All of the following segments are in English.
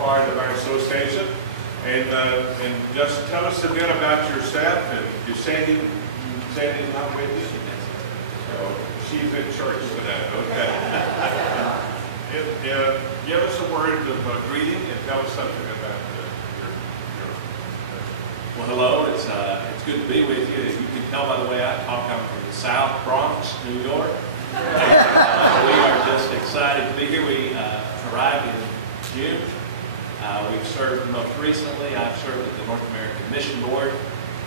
part of our association. And just tell us a bit about yourself. And you Sandy's not with you? So she's in church today. Okay. Give us a word of greeting and tell us something about your. Well, hello. It's good to be with you. You can tell by the way I talk, I'm from the South Bronx, New York. And, we are just excited to be here. We arrived in June. We've served most recently. I've served at the North American Mission Board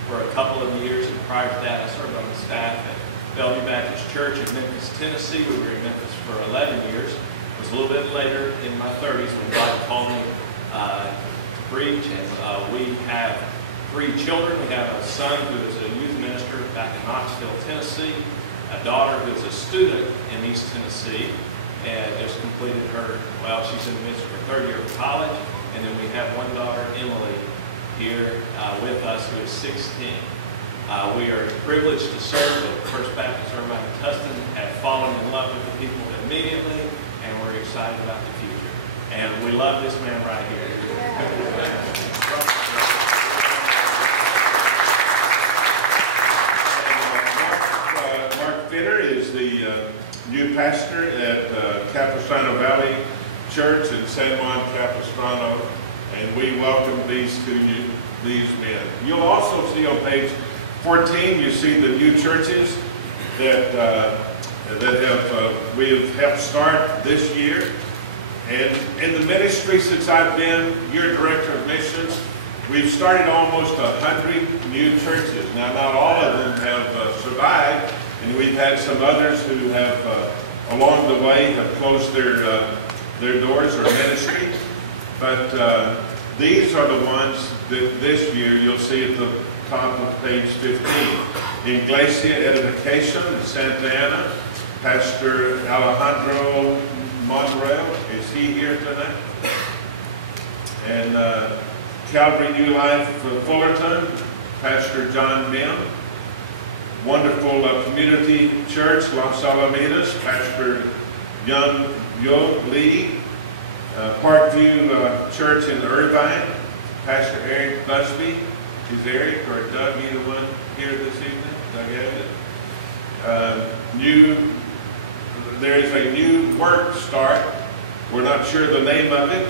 for a couple of years, and prior to that, I served on the staff at Bellevue Baptist Church in Memphis, Tennessee. We were in Memphis for 11 years. It was a little bit later in my 30s when God called me to preach, and we have 3 children. We have a son who is a youth minister back in Knoxville, Tennessee, a daughter who is a student in East Tennessee, and just completed her, well, she's in the midst of her 3rd year of college. And then we have one daughter, Emily, here with us who is 16. We are privileged to serve at First Baptist Irvine and Tustin, have fallen in love with the people immediately, and we're excited about the future. And we love this man right here. Mark Fitter is the new pastor at Capistrano Valley Church in San Juan Capistrano, and we welcome these men. You'll also see on page 14, you see the new churches that we have helped start this year. And in the ministry since I've been your director of missions, we've started almost 100 new churches. Now, not all of them have survived, and we've had some others who have, along the way, have closed their doors or ministry. But these are the ones that this year you'll see at the top of page 15. Iglesia Edification in Santa Ana, Pastor Alejandro Monreal, is he here tonight? And Calvary New Life for Fullerton, Pastor John Mim. Wonderful community church, Los Alamitas, Pastor Young Yo Lee. Parkview Church in Irvine, Pastor Eric Busby. Is Eric or Doug either one here this evening? Doug has it. There is a new work start. We're not sure the name of it.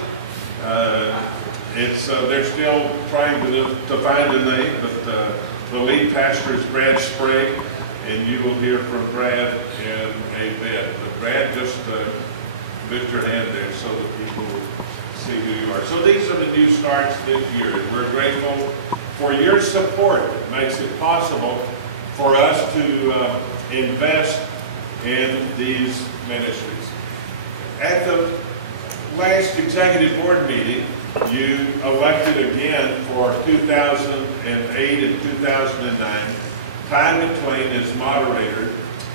They're still trying to find a name, but the lead pastor is Brad Sprague, and you will hear from Brad in a bit. But Brad, just lift your hand there so that people will see who you are. So these are the new starts this year, and we're grateful for your support that makes it possible for us to invest in these ministries. At the last executive board meeting, you elected again for 2008 and 2009 Ty McLean as moderator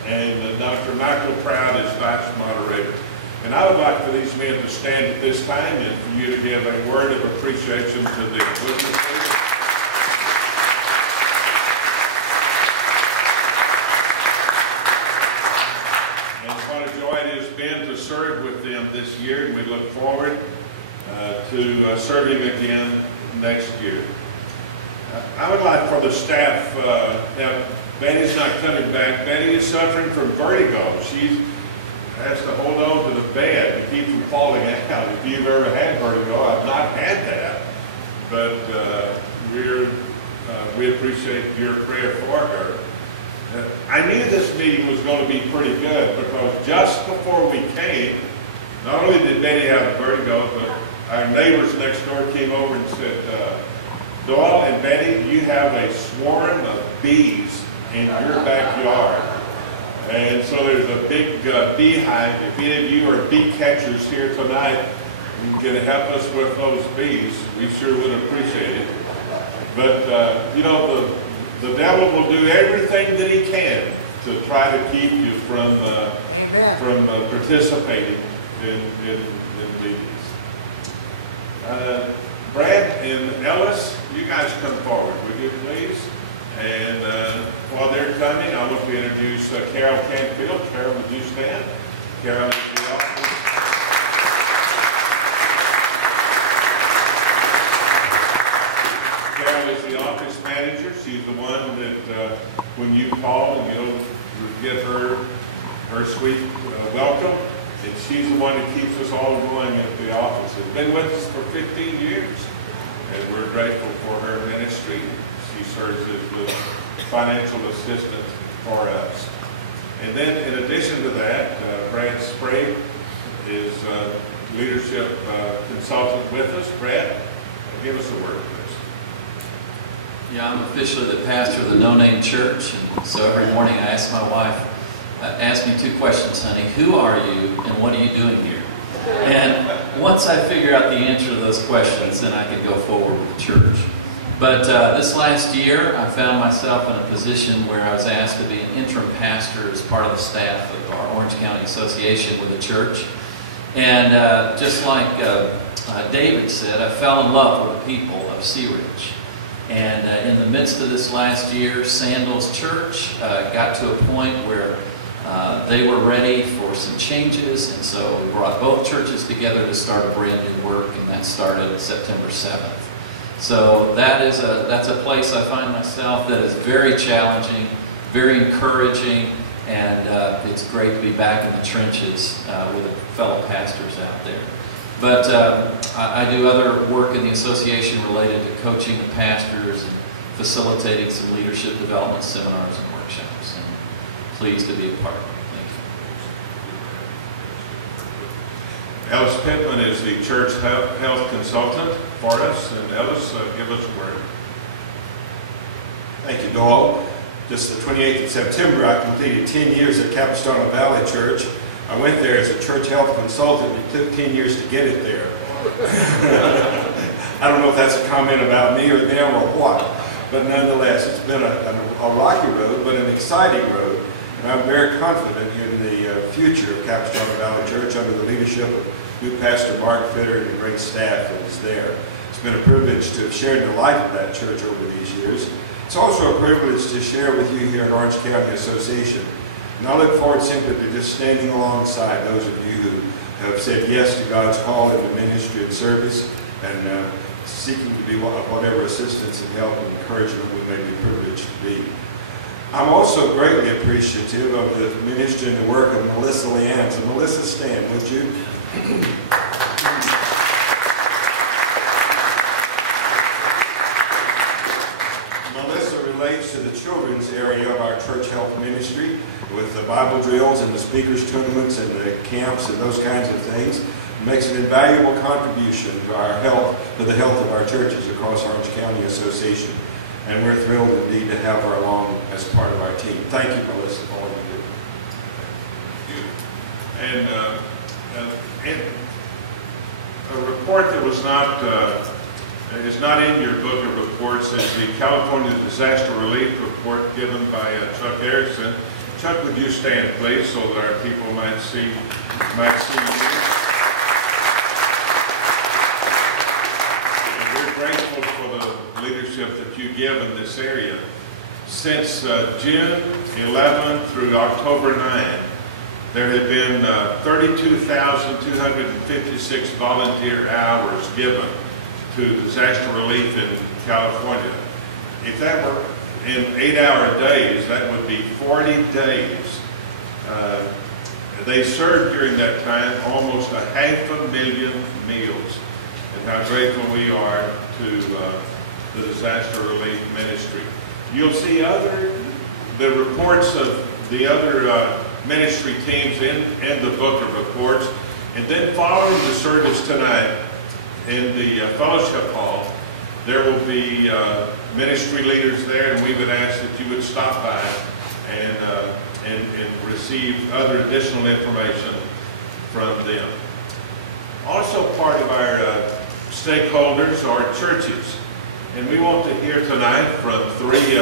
and Dr. Michael Proud as vice moderator. And I would like for these men to stand at this time and for you to give a word of appreciation to them. Would you please? And what a joy it has been to serve with them this year, and we look forward to serving again next year. I would like for the staff, now Betty's not coming back. Betty is suffering from vertigo. She has to hold on to the bed to keep from falling out. If you've ever had vertigo, I've not had that, but we appreciate your prayer for her. I knew this meeting was going to be pretty good because just before we came, not only did Betty have vertigo, but our neighbors next door came over and said, Doyle and Betty, you have a swarm of bees in your backyard. And so there's a big beehive. If any of you are bee catchers here tonight, you can help us with those bees. We sure would appreciate it. But, you know, the devil will do everything that he can to try to keep you from participating in meetings. Brad and Ellis, you guys come forward, would you please? And while they're coming, I want to introduce Carol Canfield. Carol, would you stand? Carol is the office. She's the one that when you call, and you'll get her sweet welcome. And she's the one that keeps us all going at the office. She's been with us for 15 years. And we're grateful for her ministry. She serves as the financial assistant for us. And then in addition to that, Brad Sprague is leadership consultant with us. Brad, give us a word, please. Yeah, I'm officially the pastor of the No Name Church, and so every morning I ask my wife, ask me two questions, honey. Who are you, and what are you doing here? And once I figure out the answer to those questions, then I can go forward with the church. But this last year, I found myself in a position where I was asked to be an interim pastor as part of the staff of our Orange County Association with the church. And just like David said, I fell in love with the people of Sea Ridge. And in the midst of this last year, Sandals Church got to a point where they were ready for some changes, and so we brought both churches together to start a brand new work, and that started September 7th. So that's a place I find myself that is very challenging, very encouraging, and it's great to be back in the trenches with the fellow pastors out there. But I do other work in the association related to coaching the pastors and facilitating some leadership development seminars and workshops. And pleased to be a part of it. Thank you. Ellis Pittman is the church health consultant for us. And Ellis, give us a word. Thank you, Doyle. Just the 28th of September, I completed 10 years at Capistrano Valley Church. I went there as a church health consultant. It took 10 years to get it there. I don't know if that's a comment about me or them or what, but nonetheless, it's been a rocky road, but an exciting road. And I'm very confident in the future of Capistrano Valley Church under the leadership of new Pastor Mark Fitter and the great staff that is there. It's been a privilege to have shared the life of that church over these years. It's also a privilege to share with you here at Orange County Association. And I look forward simply to just standing alongside those of you who have said yes to God's call into ministry and service, and seeking to be whatever assistance and help and encouragement we may be privileged to be. I'm also greatly appreciative of the ministry and the work of Melissa Leanne. So Melissa, stand, would you? Melissa relates to the children's area of our church health ministry with the Bible drills and the speakers tournaments and the camps and those kinds of things. It makes an invaluable contribution to our health, to the health of our churches across Orange County Association. And we're thrilled indeed to have her along as part of our team. Thank you, Melissa, for all you do. And a report that was not is not in your book of reports is the California Disaster Relief Report given by Chuck Erickson. Chuck, would you stand, please, so that our people might see you? And we're grateful for the leadership that you give in this area. Since June 11 through October 9, there have been 32,256 volunteer hours given to disaster relief in California. If that were in 8-hour days, that would be 40 days. They served during that time almost 500,000 meals. And how grateful we are to the disaster relief ministry. You'll see the reports of the other ministry teams in the book of reports. And then following the service tonight in the fellowship hall, there will be ministry leaders there, and we would ask that you would stop by and receive other additional information from them. Also part of our stakeholders are churches, and we want to hear tonight from 3